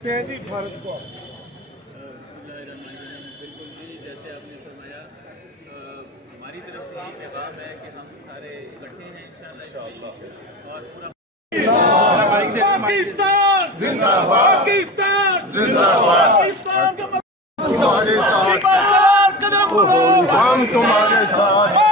जी भारत को बिल्कुल जी, जैसे आपने फरमाया, हमारी तरफ से ये पैगाम है कि हम सारे इकट्ठे हैं इंशाअल्लाह और पूरा पाकिस्तान जिंदाबाद, पाकिस्तान जिंदाबाद, पाकिस्तान तुम्हारे साथ, हम तुम्हारे साथ।